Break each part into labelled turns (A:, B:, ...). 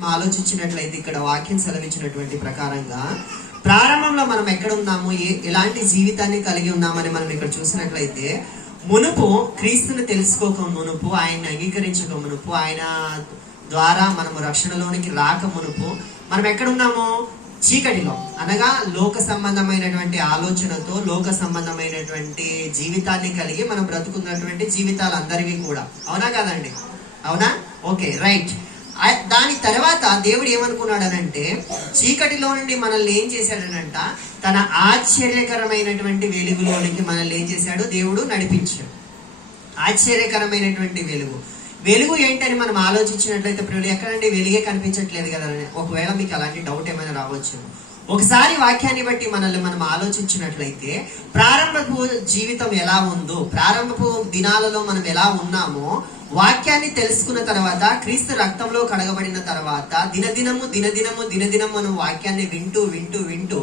A: మనం ఆలోచించినట్లయితే ఇక్కడ వాక్యం సెలవిచ్చినటువంటి ప్రకారంగా ప్రారంభంలో మనం ఎక్కడ ఉన్నాము? ఏ ఎలాంటి జీవితాన్ని కలిగి ఉన్నామని మనం ఇక్కడ చూసినట్లయితే మునుపు క్రీస్తుని తెలుసుకోక మునుపు ఆయన్ని అంగీకరించక మునుపు ఆయన ద్వారా మనము రక్షణలోనికి రాక మునుపు మనం ఎక్కడున్నాము చీకటిలో. అనగా లోక సంబంధమైనటువంటి ఆలోచనతో లోక సంబంధమైనటువంటి జీవితాన్ని కలిగి మనం బ్రతుకున్నటువంటి జీవితాలు అందరివి కూడా. అవునా కదండి? అవునా? Okay right. దాని తర్వాత దేవుడు ఏమనుకున్నాడనంటే చీకటిలో నుండి మనల్ని ఏం చేశాడనంట తన ఆశ్చర్యకరమైనటువంటి వెలుగులోనికి మనల్ని ఏం చేశాడు? దేవుడు నడిపించాడు. ఆశ్చర్యకరమైనటువంటి వెలుగు. వెలుగు ఏంటని మనం ఆలోచించినట్లయితే ఇప్పుడు ఎక్కడండి వెలుగే కనిపించట్లేదు కదా అని. ఒకవేళ మీకు అలాంటి డౌట్ ఏమైనా రావచ్చు ఒకసారి వాక్యాన్ని బట్టి మనల్ని మనం ఆలోచించినట్లయితే ప్రారంభపు జీవితం ఎలా ఉందో ప్రారంభపు దినాలలో మనం ఎలా ఉన్నామో వాక్యాన్ని తెలుసుకున్న తర్వాత క్రీస్తు రక్తంలో కడగబడిన తర్వాత దినదినము దినదినము దినదినం మనం వాక్యాన్ని వింటూ వింటూ వింటూ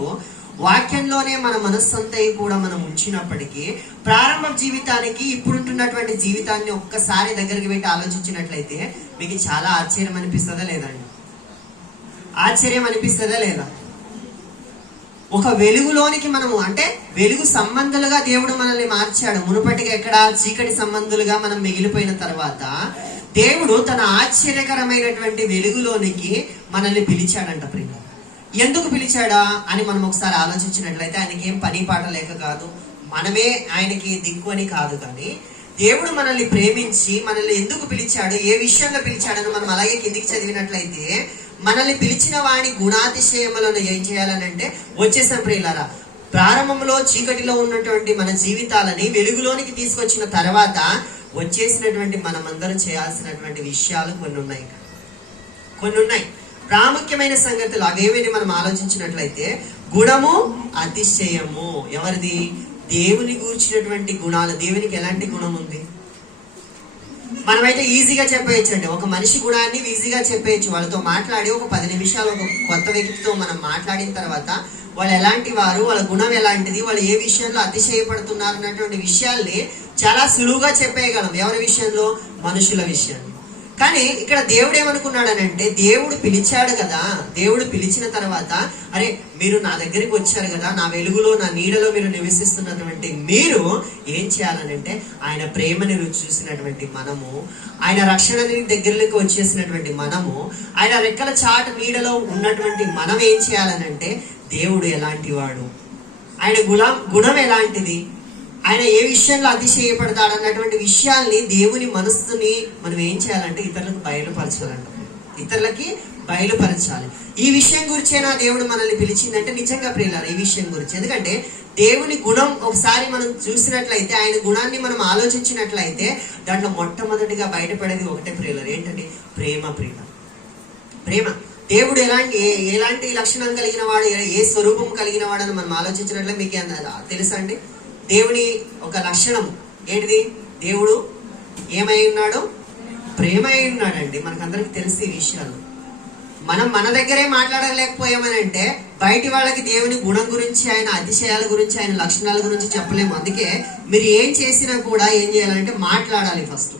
A: వాక్యంలోనే మన మనస్సంతా కూడా మనం ఉంచినప్పటికీ ప్రారంభ జీవితానికి ఇప్పుడుంటున్నటువంటి జీవితాన్ని ఒక్కసారి దగ్గరికి పెట్టి ఆలోచించినట్లయితే మీకు చాలా ఆశ్చర్యం అనిపిస్తుందా లేదండి ఆశ్చర్యం అనిపిస్తుందా లేదా? ఒక వెలుగులోనికి మనము అంటే వెలుగు సంబంధులుగా దేవుడు మనల్ని మార్చాడు. మునుపటికి ఎక్కడ చీకటి సంబంధులుగా మనం మిగిలిపోయిన తర్వాత దేవుడు తన ఆశ్చర్యకరమైనటువంటి వెలుగులోనికి మనల్ని పిలిచాడంట ప్రియ ఎందుకు పిలిచాడా అని మనం ఒకసారి ఆలోచించినట్లయితే ఆయనకి ఏం పని పాట లేక కాదు మనమే ఆయనకి దిక్కు అని కాదు కానీ దేవుడు మనల్ని ప్రేమించి మనల్ని ఎందుకు పిలిచాడు ఏ విషయంలో పిలిచాడని మనం అలాగే కిందికి చదివినట్లయితే మనల్ని పిలిచిన వాడి గుణాతిశయములను ఏం చేయాలనంటే వచ్చేసాం ప్రియులారా ప్రారంభంలో చీకటిలో ఉన్నటువంటి మన జీవితాలని వెలుగులోనికి తీసుకొచ్చిన తర్వాత వచ్చేసినటువంటి మనమందరం చేయాల్సినటువంటి విషయాలు కొన్ని ఉన్నాయి కొన్ని ఉన్నాయి ప్రాముఖ్యమైన సంగతులు అవేమిని మనం ఆలోచించినట్లయితే గుణము అతిశయము. ఎవరిది? దేవుని గూర్చినటువంటి గుణాలు. దేవునికి ఎలాంటి గుణం ఉంది? మనమైతే ఈజీగా చెప్పేయచ్చండి. ఒక మనిషి గుణాన్ని ఈజీగా చెప్పేయచ్చు. వాళ్ళతో మాట్లాడి ఒక పది నిమిషాలు ఒక కొత్త వ్యక్తితో మనం మాట్లాడిన తర్వాత వాళ్ళు ఎలాంటి వారు వాళ్ళ గుణం ఎలాంటిది వాళ్ళు ఏ విషయంలో అతిశయపడుతున్నారు అన్నటువంటి విషయాల్ని చాలా సులువుగా చెప్పేయగలం. ఎవరి విషయంలో? మనుషుల విషయంలో కానీ ఇక్కడ దేవుడు ఏమనుకున్నాడనంటే దేవుడు పిలిచాడు కదా దేవుడు పిలిచిన తర్వాత అరే మీరు నా దగ్గరికి వచ్చారు కదా నా వెలుగులో నా నీడలో మీరు నివసిస్తున్నటువంటి మీరు ఏం చేయాలనంటే ఆయన ప్రేమని రుచి చూసినటువంటి మనము ఆయన రక్షణని దగ్గరలోకి వచ్చేసినటువంటి మనము ఆయన రెక్కల చాటు నీడలో ఉన్నటువంటి మనం ఏం చేయాలనంటే దేవుడు ఎలాంటి వాడు ఆయన గుణం గుణం ఎలాంటిది? ఆయన ఏ విషయంలో అతిశయపడతాడు అన్నటువంటి విషయాల్ని దేవుని మనస్సుని మనం ఏం చేయాలంటే ఇతరులకు బయలుపరచాలంట. ఇతరులకి బయలుపరచాలి. ఈ విషయం గురించేనా దేవుడు మనల్ని పిలిచిందంటే నిజంగా ప్రియులారు ఈ విషయం గురించి. ఎందుకంటే దేవుని గుణం ఒకసారి మనం చూసినట్లయితే ఆయన గుణాన్ని మనం ఆలోచించినట్లయితే దాంట్లో మొట్టమొదటిగా బయటపడేది ఒకటే ప్రియులారు ఏంటంటే ప్రేమ ప్రేమ. ప్రేమ. దేవుడు ఎలాంటి ఎలాంటి లక్షణం కలిగిన వాడు ఏ- స్వరూపం కలిగిన వాడు అని మనం ఆలోచించినట్లే మీకు తెలుసా అండి? దేవుని ఒక లక్షణం ఏంటిది? దేవుడు ఏమై ఉన్నాడు? ప్రేమ అయి ఉన్నాడండి. మనకందరికి తెలిసి ఈ విషయాలు. మనం మన దగ్గరే మాట్లాడలేకపోయామని అంటే బయటి వాళ్ళకి దేవుని గుణం గురించి ఆయన అతిశయాల గురించి ఆయన లక్షణాల గురించి చెప్పలేము. అందుకే మీరు ఏం చేసినా కూడా ఏం చేయాలంటే మాట్లాడాలి ఫస్ట్.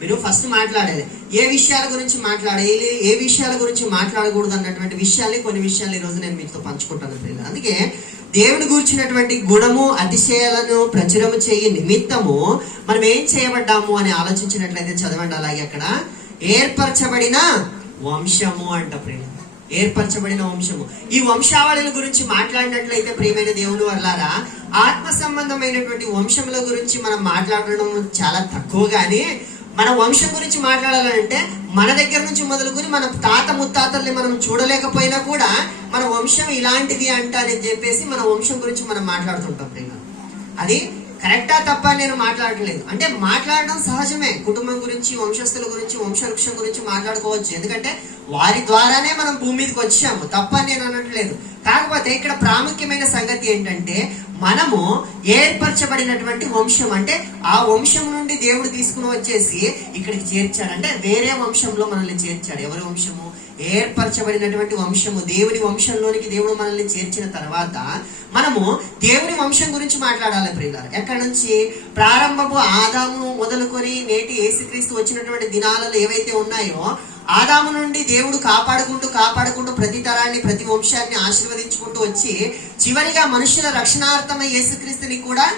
A: మీరు ఫస్ట్ మాట్లాడాలి. ఏ విషయాల గురించి మాట్లాడాలి? ఏ విషయాల గురించి మాట్లాడకూడదు అన్నటువంటి విషయాల్ని కొన్ని విషయాలు ఈ నేను మీతో పంచుకుంటాను ప్రియులు అందుకే దేవుని గురించినటువంటి గుణము అతిశయాలను ప్రచురము చేయి నిమిత్తము మనం ఏం చేయబడ్డాము అని ఆలోచించినట్లయితే చదవండి అలాగే అక్కడ. ఏర్పరచబడిన వంశము అంట ప్రియ ఏర్పరచబడిన వంశము. ఈ వంశావళిల గురించి మాట్లాడినట్లయితే ప్రియమైన దేవుని వర్లారా ఆత్మ సంబంధమైనటువంటి వంశముల గురించి మనం మాట్లాడడం చాలా తక్కువ కానీ మన వంశం గురించి మాట్లాడాలంటే మన దగ్గర నుంచి మొదలుకొని మన తాత ముత్తాతల్ని మనం చూడలేకపోయినా కూడా మన వంశం ఇలాంటిది అంటారని చెప్పేసి మన వంశం గురించి మనం మాట్లాడుతుంటాం ప్రియులు అది కరెక్టా తప్ప నేను మాట్లాడలేదు అంటే మాట్లాడడం సహజమే. కుటుంబం గురించి వంశస్థుల గురించి వంశవృక్షం గురించి మాట్లాడుకోవచ్చు. ఎందుకంటే వారి ద్వారానే మనం భూమి మీదకి వచ్చాము. తప్ప నేను అనట్లేదు. కాకపోతే ఇక్కడ ప్రాముఖ్యమైన సంగతి ఏంటంటే మనము ఏర్పరచబడినటువంటి వంశం అంటే ఆ వంశం నుండి దేవుడు తీసుకుని వచ్చేసి ఇక్కడికి చేర్చాడు. అంటే వేరే వంశంలో మనల్ని చేర్చాడు. ఎవరి వంశము? ఏర్పరచబడినటువంటి వంశము. దేవుని వంశంలోనికి దేవుడు మనల్ని చేర్చిన తర్వాత మనము దేవుని వంశం గురించి మాట్లాడాలి ప్రియులారు. ఎక్కడి నుంచి? ప్రారంభపు ఆదాము మొదలుకొని నేటి ఏసుక్రీస్తు వచ్చినటువంటి దినాలలో ఏవైతే ఉన్నాయో ఆదాము నుండి దేవుడు కాపాడుకుంటూ కాపాడుకుంటూ ప్రతి తరాన్ని ప్రతి వంశాన్ని ఆశీర్వదించుకుంటూ వచ్చి చివరిగా మనుషుల రక్షణార్థమై యేసుక్రీస్తుని కూడా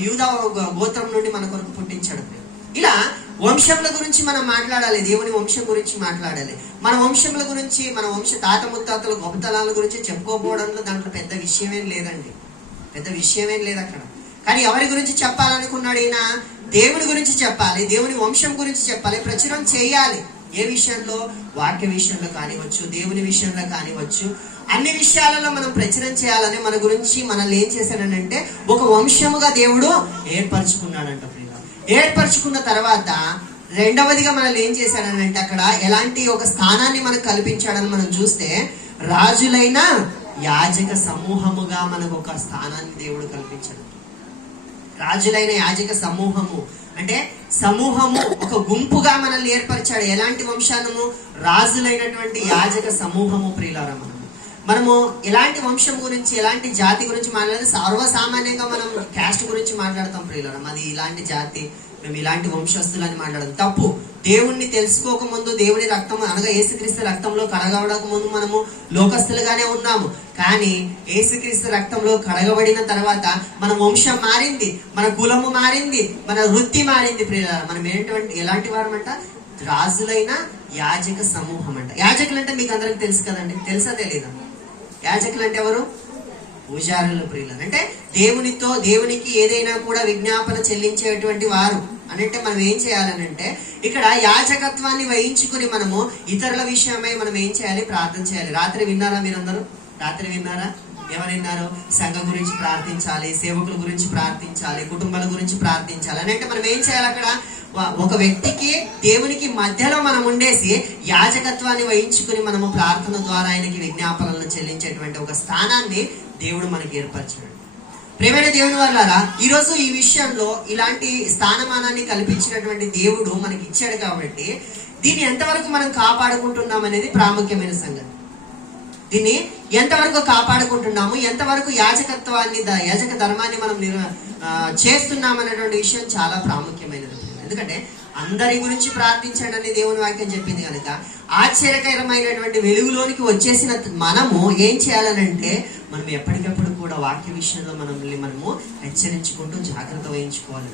A: యూదా గోత్రం నుండి మన కొరకు పుట్టించాడు. ఇలా వంశముల గురించి మనం మాట్లాడాలి దేవుని వంశం గురించి మాట్లాడాలి. మన వంశముల గురించి మన వంశ తాత ముత్తాతల గొప్పతనాల గురించి చెప్పుకోకపోవడంలో దాంట్లో పెద్ద విషయమేం లేదండి. పెద్ద విషయమేం లేదు అక్కడ. కానీ ఎవరి గురించి చెప్పాలనుకున్నాడు ఈయన దేవుని గురించి చెప్పాలి దేవుని వంశం గురించి చెప్పాలి ప్రచురం చేయాలి. ఏ విషయంలో? వాక్య విషయంలో కానివచ్చు దేవుని విషయంలో కానివచ్చు. అన్ని విషయాలలో మనం ప్రచురం చేయాలని మన గురించి మనల్ని ఏం చేశాడనంటే ఒక వంశముగా దేవుడు ఏర్పరచుకున్నాడంట ప్రియ ఏర్పరచుకున్న తర్వాత రెండవదిగా మనల్ని ఏం చేశాడనంటే అక్కడ ఎలాంటి ఒక స్థానాన్ని మనకు కల్పించాడని మనం చూస్తే రాజులైన యాజక సమూహముగా మనకు ఒక స్థానాన్ని దేవుడు కల్పించాడు. రాజులైన యాజక సమూహము అంటే సమూహము ఒక గుంపుగా మనల్ని ఏర్పరిచాడు. ఎలాంటి వంశానము? రాజులైనటువంటి యాజక సమూహము ప్రియులారా మనము. మనము ఎలాంటి వంశం గురించి ఎలాంటి జాతి గురించి మాట్లాడితే సర్వసామాన్యంగా మనం క్యాస్ట్ గురించి మాట్లాడతాం ప్రియులారా. మాది ఇలాంటి జాతి. మేము ఇలాంటి వంశస్థులని మాట్లాడడం. తప్పు. దేవుణ్ణి తెలుసుకోక ముందు దేవుని రక్తం అనగా ఏసుక్రీస్తు రక్తంలో కడగబడక ముందు మనము లోకస్తులుగానే ఉన్నాము. కానీ ఏసుక్రీస్తు రక్తంలో కడగబడిన తర్వాత మన వంశం మారింది మన కులము మారింది మన వృత్తి మారింది ప్రియుల మనం ఏంటంటే ఎలాంటి వారమంట? రాజులైన యాజక సమూహం అంట యాజకులు అంటే మీకు అందరికి తెలుసు కదండి. తెలుసా తెలీదా? యాజకులు అంటే ఎవరు? పూజారులు ప్రియులు అంటే దేవునితో దేవునికి ఏదైనా కూడా విజ్ఞాపన చెల్లించేటువంటి వారు. అనంటే మనం ఏం చేయాలనంటే ఇక్కడ యాజకత్వాన్ని వహించుకుని మనము ఇతరుల విషయమై మనం ఏం చేయాలి? ప్రార్థన చేయాలి. రాత్రి విన్నారా మీరందరూ? రాత్రి విన్నారా? ఎవరిన్నారు సంఘం గురించి ప్రార్థించాలి సేవకుల గురించి ప్రార్థించాలి కుటుంబాల గురించి ప్రార్థించాలి అని అంటే మనం ఏం చేయాలి అక్కడ? ఒక వ్యక్తికి దేవునికి మధ్యలో మనం ఉండేసి యాజకత్వాన్ని వహించుకుని మనము ప్రార్థన ద్వారా ఆయనకి విజ్ఞాపనలను చెల్లించేటువంటి ఒక స్థానాన్ని దేవుడు మనకి ఏర్పరచాడు. ప్రేమైన దేవుని వల్లారా ఈరోజు ఈ విషయంలో ఇలాంటి స్థానమానాన్ని కల్పించినటువంటి దేవుడు మనకి ఇచ్చాడు కాబట్టి దీన్ని ఎంతవరకు మనం కాపాడుకుంటున్నాం అనేది ప్రాముఖ్యమైన సంగతి. దీన్ని ఎంతవరకు కాపాడుకుంటున్నాము ఎంతవరకు యాజకత్వాన్ని యాజక ధర్మాన్ని మనం నిర్ చేస్తున్నామనేటువంటి చేస్తున్నాం అనేటువంటి విషయం చాలా ప్రాముఖ్యమైనది. ఎందుకంటే అందరి గురించి ప్రార్థించండి దేవుని వాక్యం చెప్పింది కనుక ఆశ్చర్యకరమైనటువంటి వెలుగులోనికి వచ్చేసిన మనము ఏం చేయాలనంటే మనం ఎప్పటికప్పుడు కూడా వాక్య విషయంలో మనల్ని మనము హెచ్చరించుకుంటూ జాగ్రత్త వహించుకోవాలి.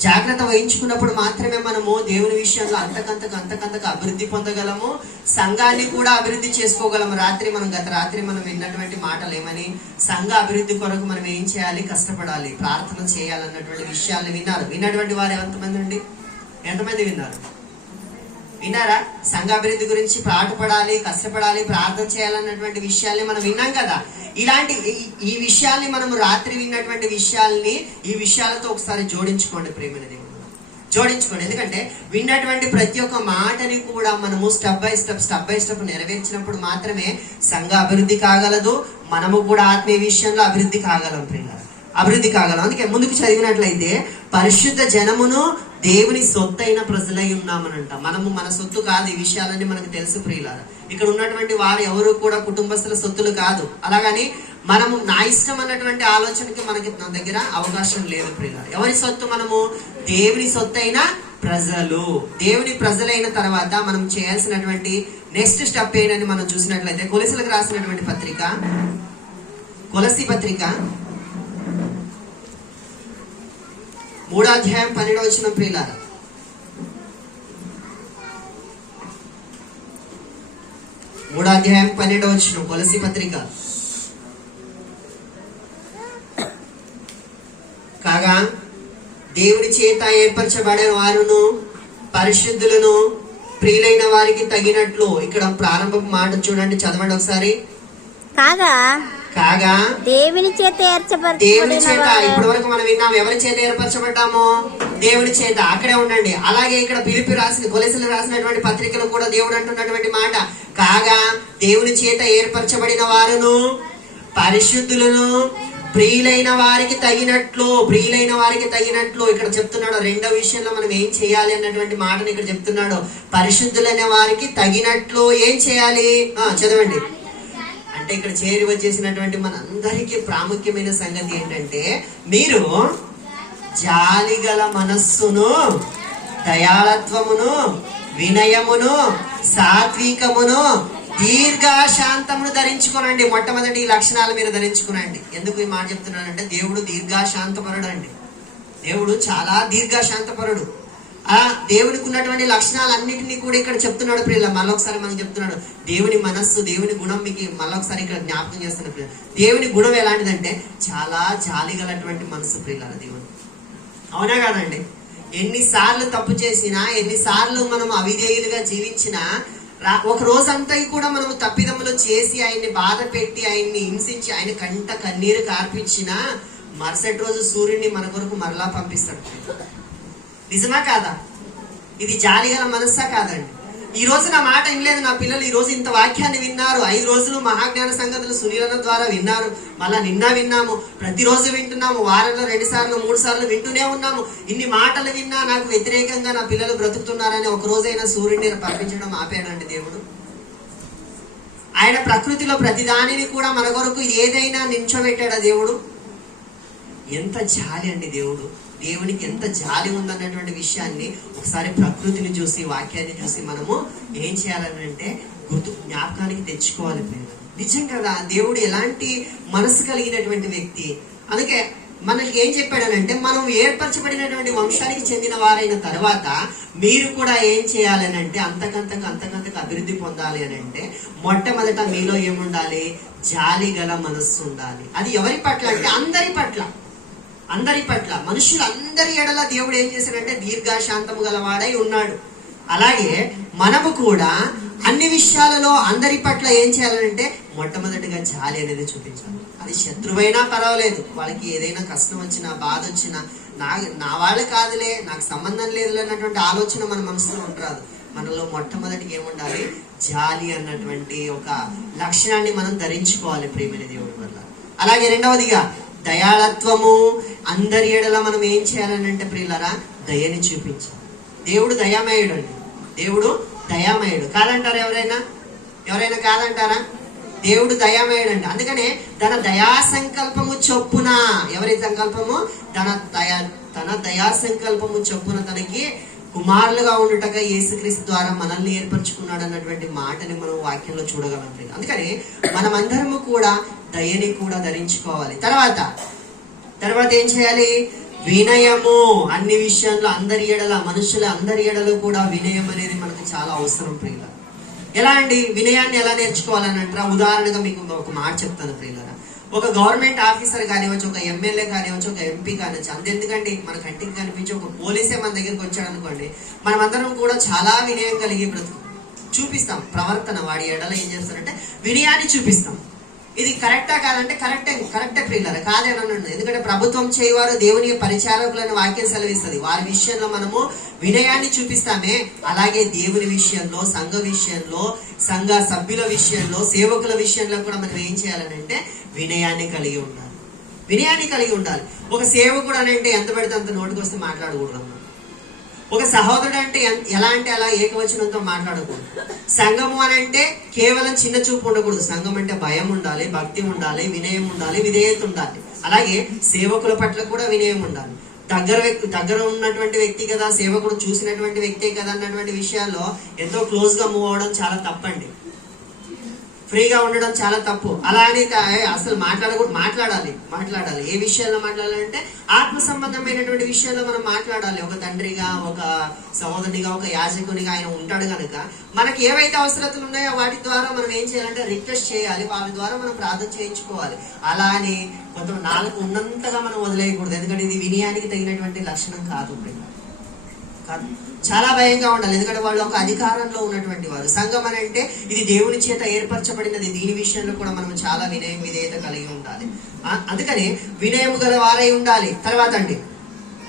A: జాగ్రత్త వహించుకున్నప్పుడు మాత్రమే మనము దేవుని విషయంలో అంతకంతకు అంతకంతకు అభివృద్ధి పొందగలము సంఘాన్ని కూడా అభివృద్ధి చేసుకోగలము. రాత్రి మనం గత రాత్రి మనం విన్నటువంటి మాటలు ఏమని? సంఘ అభివృద్ధి కొరకు మనం ఏం చేయాలి? కష్టపడాలి. ప్రార్థన చేయాలన్నటువంటి విషయాలు విన్నారు. విన్నటువంటి వారు ఎంతమంది అండి? ఎంతమంది విన్నారు? విన్నారా సంఘాభివృద్ధి గురించి పాటుపడాలి కష్టపడాలి ప్రార్థన చేయాలన్నటువంటి విషయాల్ని మనం విన్నాం కదా. ఇలాంటి ఈ- ఈ విషయాల్ని మనం రాత్రి విన్నటువంటి విషయాల్ని ఈ విషయాలతో ఒకసారి జోడించుకోండి ప్రేమైన దేవుడు. జోడించుకోండి. ఎందుకంటే విన్నటువంటి ప్రతి ఒక్క మాటని కూడా మనము step by step step by step నెరవేర్చినప్పుడు మాత్రమే సంఘ అభివృద్ధి కాగలదు. మనము కూడా ఆత్మీయ విషయంలో అభివృద్ధి కాగలం ప్రియులారా. అభివృద్ధి కాగలం. అందుకే ముందుకు చదివినట్లయితే పరిశుద్ధ జనమును దేవుని సొత్తైన ప్రజలై ఉన్నామనంట. మనము మన సొత్తు కాదు ఈ విషయాలన్నీ మనకు తెలుసు ప్రియులారా. ఇక్కడ ఉన్నటువంటి వారు ఎవరు కూడా కుటుంబస్తుల సొత్తులు కాదు. అలాగని మనము నా ఇష్టం అన్నటువంటి ఆలోచనకి మనకి నా దగ్గర అవకాశం లేదు ప్రియులారా. ఎవరి సొత్తు మనము? దేవుని సొత్తైన ప్రజలు. దేవుని ప్రజలైన తర్వాత మనం చేయాల్సినటువంటి నెక్స్ట్ స్టెప్ ఏంటని మనం చూసినట్లయితే కొలసలకు రాసినటువంటి పత్రిక కొలసి పత్రిక మూడో అధ్యాయం పన్నెండు వచ్చిన ప్రియులారా. మూడో అధ్యాయం పన్నెండవ వచ్చిన కొలసి పత్రిక. కాగా దేవుడి చేత ఏర్పరచబడిన వారును పరిశుద్ధులను ప్రియులైన వారికి తగినట్లు ఇక్కడ ప్రారంభ మాట చూడండి చదవండి ఒకసారి.
B: కాగా
A: కాగా?
B: దేవుని చేత
A: దేవుని
B: ఏర్చబడిన
A: చేత ఇప్పటి వరకు మనం విన్నాం ఎవరి చేత ఏర్పరచబడ్డాము? దేవుని చేత అక్కడే ఉండండి. అలాగే ఇక్కడ పిలిపి రాసిన కొలెసలు రాసినటువంటి పత్రికలు కూడా దేవుడు అంటున్నటువంటి మాట. కాగా దేవుని చేత ఏర్పరచబడిన వారును పరిశుద్ధులను ప్రియులైన వారికి తగినట్లు ప్రియులైన వారికి తగినట్లు. ఇక్కడ చెప్తున్నాడు రెండో విషయంలో మనం ఏం చేయాలి అన్నటువంటి మాటను ఇక్కడ చెప్తున్నాడు. పరిశుద్ధులైన వారికి తగినట్లు ఏం చేయాలి? ఆ, చదవండి. అంటే ఇక్కడ చేరి వచ్చేసినటువంటి మనందరికీ ప్రాముఖ్యమైన సంగతి ఏంటంటే మీరు జాలిగల మనస్సును దయాళత్వమును వినయమును సాత్వికమును దీర్ఘశాంతమును ధరించుకునండి. ధరించుకోనండి మొట్టమొదటి ఈ లక్షణాలు మీరు ధరించుకునండి. ఎందుకు ఈ మాట చెప్తున్నానంటే దేవుడు దీర్ఘశాంతపరుడు అండి దేవుడు చాలా దీర్ఘశాంతపరుడు. ఆ దేవునికి ఉన్నటువంటి లక్షణాలన్నింటినీ కూడా ఇక్కడ చెప్తున్నాడు ప్రియుల. మళ్ళొకసారి మనం చెప్తున్నాడు దేవుని మనస్సు దేవుని గుణం మీకు మళ్ళొకసారి ఇక్కడ జ్ఞాపకం చేస్తున్నాడు ప్రియుల. దేవుని గుణం ఎలాంటిదంటే చాలా జాలి గలటువంటి మనస్సు ప్రియుల దేవుని అవునా కాదండి? ఎన్నిసార్లు తప్పు చేసినా ఎన్నిసార్లు మనం అవిధేయులుగా జీవించినా ఒక రోజంతా కూడా మనం తప్పిదములు చేసి ఆయన్ని బాధ పెట్టి ఆయన్ని హింసించి ఆయన కంట కన్నీరు కార్పించినా మరుసటి రోజు సూర్యుడిని మన కొరకు మరలా పంపిస్తాడు నిజమా కాదా? ఇది జాలిగల మనస్సా కాదండి. ఈ రోజు నా మాట వినలేదు నా పిల్లలు ఈ రోజు ఇంత వాక్యాన్ని విన్నారు. ఐదు రోజులు మహాజ్ఞాన సంగతులు సునీలన ద్వారా విన్నారు. మళ్ళా నిన్న విన్నాము ప్రతిరోజు వింటున్నాము వారంలో రెండు సార్లు మూడు సార్లు వింటూనే ఉన్నాము. ఇన్ని మాటలు విన్నా నాకు వ్యతిరేకంగా నా పిల్లలు బ్రతుకుతున్నారని ఒక రోజైనా సూర్యుడిని పంపించడం ఆపాడండి దేవుడు. ఆయన ప్రకృతిలో ప్రతిదానిని కూడా మన కొరకు ఏదైనా నించోబెట్టాడా దేవుడు? ఎంత జాలి అండి దేవుడు. దేవునికి ఎంత జాలి ఉందన్నటువంటి విషయాన్ని ఒకసారి ప్రకృతిని చూసి వాక్యాన్ని చూసి మనము ఏం చేయాలని అంటే గుర్తు జ్ఞాపకానికి తెచ్చుకోవాలి ప్రియులు. నిజం కదా దేవుడు ఎలాంటి మనసు కలిగినటువంటి వ్యక్తి. అందుకే మనకి ఏం చెప్పాడనంటే మనం ఏర్పరచబడినటువంటి వంశానికి చెందిన వారైన తర్వాత మీరు కూడా ఏం చేయాలని అంటే అంతకంతకు అంతకంతకు అభివృద్ధి పొందాలి అని అంటే మొట్టమొదట మీలో ఏముండాలి? జాలి గల మనస్సు ఉండాలి. అది ఎవరి పట్ల అంటే అందరి పట్ల. అందరి పట్ల మనుషులందరి ఎడల దేవుడు ఏం చేశాడంటే దీర్ఘశాంతము గలవాడై ఉన్నాడు. అలాగే మనము కూడా అన్ని విషయాలలో అందరి పట్ల ఏం చేయాలంటే మొట్టమొదటిగా జాలి అనేది చూపించాలి. అది శత్రువైనా పర్వాలేదు. వాళ్ళకి ఏదైనా కష్టం వచ్చినా బాధ వచ్చినా నా నా వాళ్ళు కాదులే నాకు సంబంధం లేదు అన్నటువంటి ఆలోచన మన మనసులో ఉండరాదు. మనలో మొట్టమొదటిగా ఏముండాలి? జాలి అన్నటువంటి ఒక లక్షణాన్ని మనం ధరించుకోవాలి ప్రేమైన దేవుడి వల్ల. అలాగే రెండవదిగా దయాళత్వము అందరి ఏడల మనం ఏం చేయాలని అంటే ప్రియులరా దయని చూపించాలి దేవుడు దయామయుడు అండి దేవుడు దయామయుడు. కాదంటారా ఎవరైనా? ఎవరైనా కాదంటారా? దేవుడు దయామయుడు అండి అందుకనే తన దయా సంకల్పము చొప్పున. ఎవరి సంకల్పము? తన దయా తన దయా సంకల్పము చొప్పున తనకి కుమారులుగా ఉండుటగా యేసుక్రీస్తు ద్వారా మనల్ని ఏర్పరచుకున్నాడు అన్నటువంటి మాటని మనం వాక్యంలో చూడగలం అందుకని మనమందరము కూడా దయని కూడా ధరించుకోవాలి. తర్వాత తర్వాత ఏం చేయాలి? వినయము. అన్ని విషయాల్లో అందరి ఎడల మనుషుల అందరి ఎడలో కూడా వినయం అనేది మనకు చాలా అవసరం ప్రియుల ఎలా అండి? వినయాన్ని ఎలా నేర్చుకోవాలని అంటారా? ఉదాహరణగా మీకు ఒక మాట చెప్తాను ప్రియులరా. ఒక గవర్నమెంట్ ఆఫీసర్ కానివ్వచ్చు ఒక ఎమ్మెల్యే కానివ్వచ్చు ఒక ఎంపీ కానివ్వచ్చు అంత ఎందుకంటే మన కంటికి కనిపించి ఒక పోలీసే మన దగ్గరికి వచ్చాడు అనుకోండి మనమందరం కూడా చాలా వినయం కలిగి బ్రతుకు చూపిస్తాం. ప్రవర్తన వాడి ఎడల ఏం చేస్తారంటే వినయాన్ని చూపిస్తాం. ఇది కరెక్టా కాదంటే కరెక్టే కరెక్టే ప్రియులరా కాదేనన్ను ఎందుకంటే ప్రభుత్వం చేయవారు దేవుని పరిచారకులను వాక్యం సెలవిస్తుంది. వారి విషయంలో మనము వినయాన్ని చూపిస్తామే. అలాగే దేవుని విషయంలో సంఘ విషయంలో సంఘ సభ్యుల విషయంలో సేవకుల విషయంలో కూడా మనం ఏం చేయాలని అంటే వినయాన్ని కలిగి ఉండాలి. వినయాన్ని కలిగి ఉండాలి. ఒక సేవకుడు అని అంటే ఎంత పడితే అంత నోటికి వస్తే మాట్లాడకూడదు అన్నమాట. ఒక సహోదరుడు అంటే ఎలా అంటే అలా ఏకవచనంతో మాట్లాడకూడదు. సంఘము అని అంటే కేవలం చిన్న చూపు ఉండకూడదు. సంఘం అంటే భయం ఉండాలి భక్తి ఉండాలి వినయం ఉండాలి విధేయత ఉండాలి. అలాగే సేవకుల పట్ల కూడా వినయం ఉండాలి. దగ్గర వ్యక్తి దగ్గర ఉన్నటువంటి వ్యక్తి కదా సేవకుడు చూసినటువంటి వ్యక్తే కదా అన్నటువంటి విషయాల్లో ఎంతో క్లోజ్గా మూవ్ అవడం చాలా తప్పండి. ఫ్రీగా ఉండడం చాలా తప్పు. అలా అని అసలు మాట్లాడకూడదు మాట్లాడాలి మాట్లాడాలి. ఏ విషయాల్లో మాట్లాడాలంటే ఆత్మ సంబంధమైనటువంటి విషయాల్లో మనం మాట్లాడాలి. ఒక తండ్రిగా ఒక సహోదరునిగా ఒక యాజకునిగా ఆయన ఉంటాడు కనుక మనకి ఏవైతే అవసరతలు ఉన్నాయో వాటి ద్వారా మనం ఏం చేయాలంటే రిక్వెస్ట్ చేయాలి. వాళ్ళ ద్వారా మనం ప్రార్థన చేయించుకోవాలి. అలా అని కొంత నాలుగు ఉన్నంతగా మనం వదిలేయకూడదు. ఎందుకంటే ఇది వినయానికి తగినటువంటి లక్షణం కాదు. కాదు. చాలా భయంగా ఉండాలి. ఎందుకంటే వాళ్ళు ఒక అధికారంలో ఉన్నటువంటి వారు. సంఘం అని అంటే ఇది దేవుని చేత ఏర్పరచబడినది. దీని విషయంలో కూడా మనం చాలా వినయం విధేయత కలిగి ఉండాలి. అందుకని వినయము గల వారై ఉండాలి. తర్వాత అండి.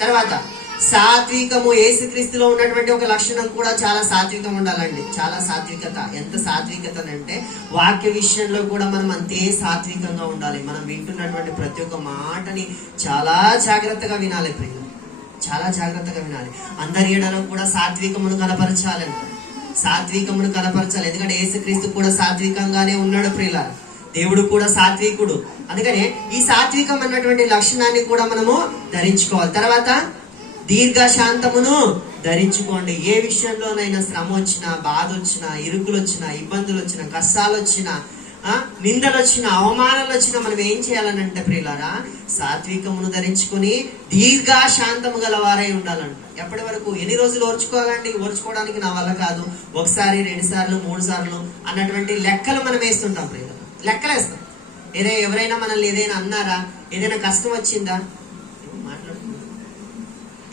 A: తర్వాత సాత్వికము ఏసుక్రీస్తులో ఉన్నటువంటి ఒక లక్షణం కూడా చాలా సాత్వికం ఉండాలండి. చాలా సాత్వికత. ఎంత సాత్వికత అంటే వాక్య విషయంలో కూడా మనం అంతే సాత్వికంగా ఉండాలి. మనం వింటున్నటువంటి ప్రతి ఒక్క మాటని చాలా జాగ్రత్తగా వినాలి ప్రియులు చాలా జాగ్రత్తగా వినాలి. అందరి ఏడలో కూడా సాత్వికమును కనపరచాలని. సాత్వికమును కనపరచాలి. ఎందుకంటే యేసుక్రీస్తు కూడా సాత్వికంగానే ఉన్నాడు ప్రియుల. దేవుడు కూడా సాత్వికుడు. అందుకనే ఈ సాత్వికం అన్నటువంటి లక్షణాన్ని కూడా మనము ధరించుకోవాలి. తర్వాత దీర్ఘ శాంతమును ధరించుకోండి. ఏ విషయంలోనైనా శ్రమ వచ్చినా బాధ వచ్చినా ఇరుకులు వచ్చినా ఇబ్బందులు వచ్చినా కష్టాలు వచ్చినా నిందలు వచ్చిన అవమానాలు వచ్చిన మనం ఏం చేయాలనంటే ప్రియులారా సాత్వికమును ధరించుకొని దీర్ఘశాంతము గలవారై ఉండాలంట. ఎప్పటి వరకు? ఎన్ని రోజులు ఓర్చుకోవాలండి? ఓర్చుకోవడానికి నా వల్ల కాదు. ఒకసారి రెండు సార్లు మూడు సార్లు అన్నటువంటి లెక్కలు మనం వేస్తుంటాం ప్రియుల లెక్కలు వేస్తాం. ఏదైనా ఎవరైనా మనల్ని ఏదైనా అన్నారా? ఏదైనా కష్టం వచ్చిందా? ఏమో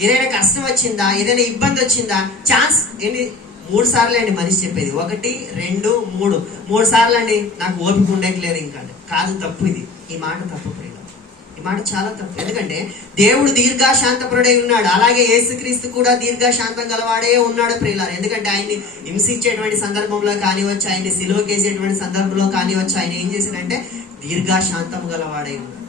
A: ఏదైనా కష్టం వచ్చిందా? ఏదైనా ఇబ్బంది వచ్చిందా? ఛాన్స్ ఎన్ని మూడు సార్లు అండి మనిషి చెప్పేది. ఒకటి రెండు మూడు. మూడు సార్లు అండి నాకు ఓపిక ఉండట్లేదు ఇంకా కాదు తప్పు ఇది. ఈ మాట తప్పు ప్రియుల ఈ మాట చాలా తప్పు. ఎందుకంటే దేవుడు దీర్ఘశాంతపరుడై ఉన్నాడు. అలాగే యేసుక్రీస్తు కూడా దీర్ఘ శాంతం గలవాడే ఉన్నాడు ప్రియులారు. ఎందుకంటే ఆయన్ని హింసించేటువంటి సందర్భంలో కానివచ్చు ఆయన్ని సిలువకేసేటువంటి సందర్భంలో కానివచ్చు ఆయన ఏం చేశాడంటే దీర్ఘశాంతం గలవాడై ఉన్నాడు.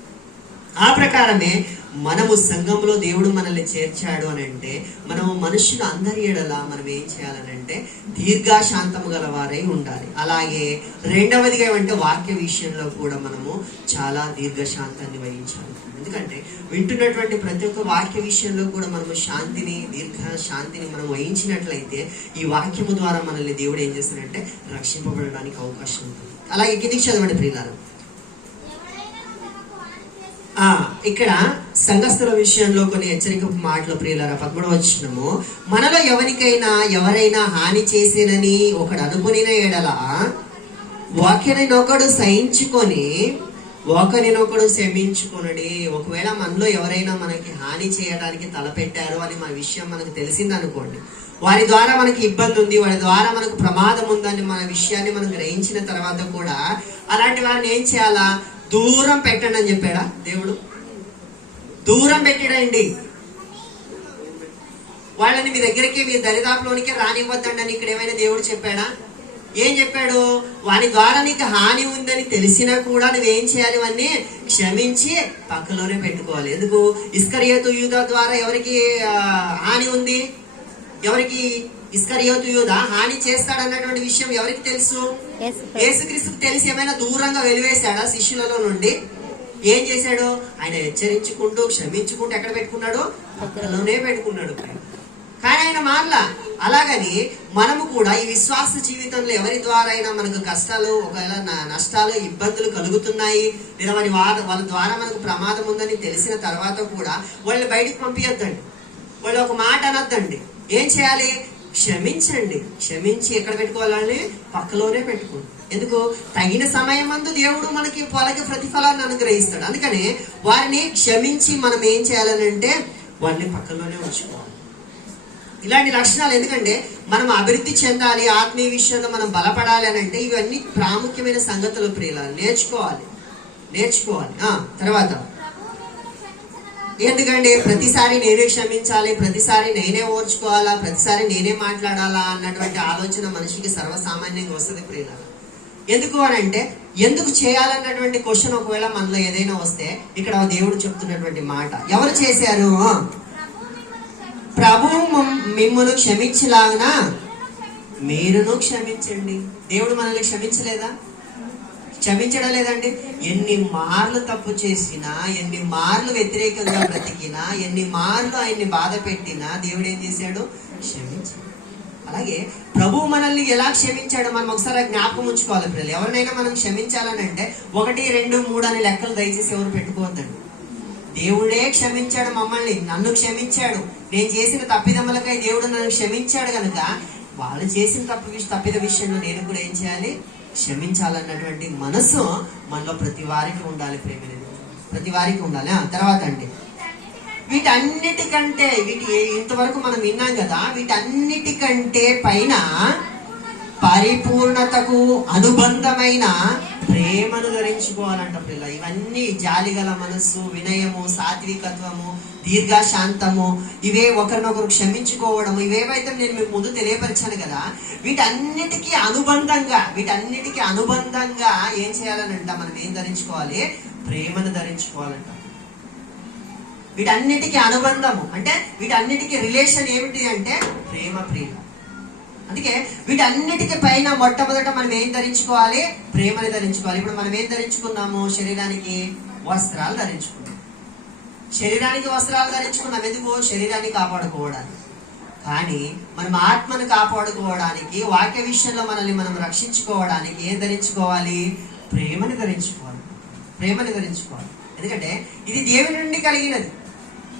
A: ఆ ప్రకారమే మనము సంఘంలో దేవుడు మనల్ని చేర్చాడు అని అంటే మనము మనుషులు అందరి ఎడలా మనం ఏం చేయాలనంటే దీర్ఘశాంతము గలవారై ఉండాలి. అలాగే రెండవదిగా ఏమంటే వాక్య విషయంలో కూడా మనము చాలా దీర్ఘశాంతాన్ని వహించాలి. ఎందుకంటే వింటున్నటువంటి ప్రతి ఒక్క వాక్య విషయంలో కూడా మనము శాంతిని దీర్ఘ శాంతిని మనం వహించినట్లయితే ఈ వాక్యము ద్వారా మనల్ని దేవుడు ఏం చేస్తాడంటే రక్షింపబడడానికి అవకాశం ఉంటుంది. అలాగే కిందికి చదవండి ప్రియులారు. ఇక్కడ సంఘస్థుల విషయంలో కొన్ని హెచ్చరిక మాటలు ప్రియులరా. పదమూడు వచ్చినము మనలో ఎవరికైనా ఎవరైనా హాని చేసేనని ఒకడు అనుకునిన ఎడల ఒకరినొకడు సహించుకొని ఒకరినొకడు క్షమించుకొనడి. ఒకవేళ మనలో ఎవరైనా మనకి హాని చేయడానికి తలపెట్టారు అని మన విషయం మనకు తెలిసింది అనుకోండి వారి ద్వారా మనకి ఇబ్బంది ఉంది వారి ద్వారా మనకు ప్రమాదం ఉందని మన విషయాన్ని మనం గ్రహించిన తర్వాత కూడా అలాంటి వారిని ఏం చేయాలా? దూరం పెట్టండి అని చెప్పాడా? దేవుడు. దూరం పెట్టాడండి. వాళ్ళని మీ దగ్గరికి మీ దరిదాపులోనికి రానివ్వద్దండి అని ఇక్కడ ఏమైనా దేవుడు చెప్పాడా? ఏం చెప్పాడు? వాని ద్వారా నీకు హాని ఉందని తెలిసినా కూడా నువ్వేం చేయాలి? ఇవన్నీ క్షమించి పక్కలోనే పెట్టుకోవాలి. ఎందుకు? ఇస్కరియతు యూద ద్వారా ఎవరికి హాని ఉంది? ఎవరికి? ఇస్కరియోతు యూద హాని చేస్తాడన్నటువంటి విషయం ఎవరికి తెలుసు?
B: యేసు
A: యేసుక్రీస్తుకు తెలిసి ఏమైనా దూరంగా వెలివేశాడా శిష్యులలో నుండి? ఏం చేశాడు? ఆయన హెచ్చరించుకుంటూ క్షమించుకుంటూ ఎక్కడ పెట్టుకున్నాడు? పక్కలోనే పెట్టుకున్నాడు. కానీ ఆయన మారలా. అలాగని మనము కూడా ఈ విశ్వాస జీవితంలో ఎవరి ద్వారా అయినా మనకు కష్టాలు ఒకవేళ నష్టాలు ఇబ్బందులు కలుగుతున్నాయి లేదా వారి వాళ్ళ ద్వారా మనకు ప్రమాదం ఉందని తెలిసిన తర్వాత కూడా వాళ్ళని బయటికి పంపించొద్దండి వాళ్ళు ఒక మాట అనొద్దండి. ఏం చేయాలి? క్షమించండి. క్షమించి ఎక్కడ పెట్టుకోవాలని పక్కలోనే పెట్టుకోండి. ఎందుకు? తగిన సమయం అందు దేవుడు మనకి వాళ్ళకి ప్రతిఫలాన్ని అనుగ్రహిస్తాడు. అందుకని వారిని క్షమించి మనం ఏం చేయాలని అంటే వారిని పక్కలోనే ఉంచుకోవాలి. ఇలాంటి లక్షణాలు ఎందుకంటే మనం అభివృద్ధి చెందాలి ఆత్మీయ విషయంలో మనం బలపడాలి అని అంటే ఇవన్నీ ప్రాముఖ్యమైన సంగతులు ప్రియులాలు నేర్చుకోవాలి. నేర్చుకోవాలి. ఆ తర్వాత ఎందుకంటే ప్రతిసారి నేనే క్షమించాలి ప్రతిసారి నేనే ఓర్చుకోవాలా ప్రతిసారి నేనే మాట్లాడాలా అన్నటువంటి ఆలోచన మనిషికి సర్వసామాన్యంగా వస్తుంది ప్రియుల. ఎందుకు అని అంటే ఎందుకు చేయాలన్నటువంటి క్వశ్చన్ ఒకవేళ మనలో ఏదైనా వస్తే ఇక్కడ దేవుడు చెప్తున్నటువంటి మాట. ఎవరు చేశారు? ప్రభు మిమ్మల్ని క్షమించలాగున? మీరును క్షమించండి. దేవుడు మనల్ని క్షమించలేదా? క్షమించడం లేదండి ఎన్ని మార్లు తప్పు చేసినా ఎన్ని మార్లు వ్యతిరేకంగా బ్రతికినా ఎన్ని మార్లు ఆయన్ని బాధ పెట్టినా దేవుడు ఏం చేశాడు? క్షమించాడు. అలాగే ప్రభు మనల్ని ఎలా క్షమించాడో మనం ఒకసారి జ్ఞాపకం ఉంచుకోవాలి పిల్లలు. ఎవరినైనా మనం క్షమించాలని అంటే ఒకటి రెండు మూడు అనే లెక్కలు దయచేసి ఎవరు పెట్టుకోవద్దండి. దేవుడే క్షమించాడు మమ్మల్ని నన్ను క్షమించాడు. నేను చేసిన తప్పిదమ్మలకై దేవుడు నన్ను క్షమించాడు కనుక వాళ్ళు చేసిన తప్పు విష- తప్పిద విషయంలో నేను కూడా ఏం చేయాలి? క్షమించాలన్నటువంటి మనసు మనలో ప్రతి వారికి ఉండాలి ప్రేమ ప్రతి వారికి ఉండాలి. ఆ, తర్వాత అండి వీటన్నిటికంటే వీటి ఇంతవరకు మనం విన్నాం కదా వీటన్నిటికంటే పైన పరిపూర్ణతకు అనుబంధమైన ప్రేమను ధరించుకోవాలంట పిల్ల. ఇవన్నీ జాలిగల మనస్సు వినయము సాత్వికత్వము దీర్ఘశాంతము ఇవే ఒకరినొకరు క్షమించుకోవడం ఇవేవైతే నేను మీకు ముందు తెలియపరిచాను కదా వీటన్నిటికీ అనుబంధంగా వీటన్నిటికీ అనుబంధంగా ఏం చేయాలనంట? మనం ఏం ధరించుకోవాలి? ప్రేమను ధరించుకోవాలంట. వీటన్నిటికీ అనుబంధము. అంటే వీటన్నిటికీ రిలేషన్ ఏమిటి అంటే ప్రేమ ప్రేమ. అందుకే వీటన్నిటికీ పైన మొట్టమొదట మనం ఏం ధరించుకోవాలి? ప్రేమని ధరించుకోవాలి. ఇప్పుడు మనం ఏం ధరించుకున్నాము? శరీరానికి వస్త్రాలు ధరించుకున్నాం. శరీరానికి వస్త్రాలు ధరించుకున్నాం. ఎందుకు? శరీరాన్ని కాపాడుకోవడానికి. కానీ మనం ఆత్మను కాపాడుకోవడానికి వాక్య విషయంలో మనల్ని మనం రక్షించుకోవడానికి ఏం ధరించుకోవాలి? ప్రేమని ధరించుకోవాలి. ప్రేమని ధరించుకోవాలి. ఎందుకంటే ఇది దేవుని నుండి కలిగినది.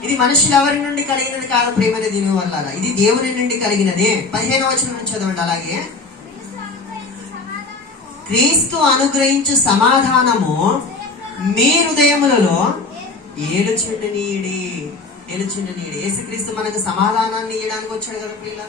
A: ఇది మనుషులు ఎవరి నుండి కలిగినది కాదు ప్రేమని దీని వల్ల ఇది దేవుని నుండి కలిగినదే. పదిహేను వచనం నుంచి చదవండి అలాగే. క్రీస్తు అనుగ్రహించు సమాధానము మీ హృదయములలో ఏలుచుండనీయుడి నీడి యేసుక్రీస్తు మనకు సమాధానాన్ని ఇవ్వడానికి వచ్చాడు కదా పిల్ల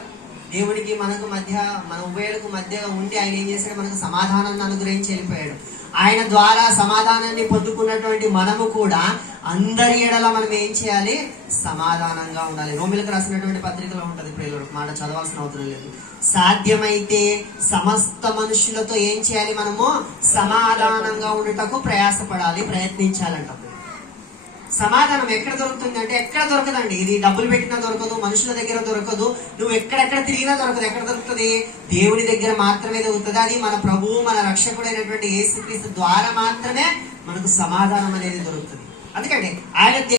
A: దేవునికి మనకు మధ్య మన ఉభయలకు మధ్య ఉండి ఆయన ఏం చేశాడు? మనకు సమాధానాన్ని అనుగ్రహించి వెళ్ళిపోయాడు. ఆయన ద్వారా సమాధానాన్ని పొందుకున్నటువంటి మనము కూడా అందరి ఎడల మనం ఏం చేయాలి? సమాధానంగా ఉండాలి. రోమిలకు రాసినటువంటి పత్రికలో ఉంటుంది ప్రియులు మాట చదవాల్సిన అవసరం లేదు. సాధ్యమైతే సమస్త మనుషులతో ఏం చేయాలి మనము? సమాధానంగా ఉండటకు ప్రయాసపడాలి ప్రయత్నించాలంట. సమాధానం ఎక్కడ దొరుకుతుంది అంటే ఎక్కడ దొరకదండి. ఇది డబ్బులు పెట్టినా దొరకదు మనుషుల దగ్గర దొరకదు. నువ్వు ఎక్కడెక్కడ తిరిగినా దొరకదు. ఎక్కడ దొరుకుతుంది? దేవుని దగ్గర మాత్రమే దొరుకుతుంది. అది మన ప్రభువు మన రక్షకుడైనటువంటి యేసుక్రీస్తు ద్వారా మాత్రమే మనకు సమాధానం అనేది దొరుకుతుంది. అందుకని ఆయన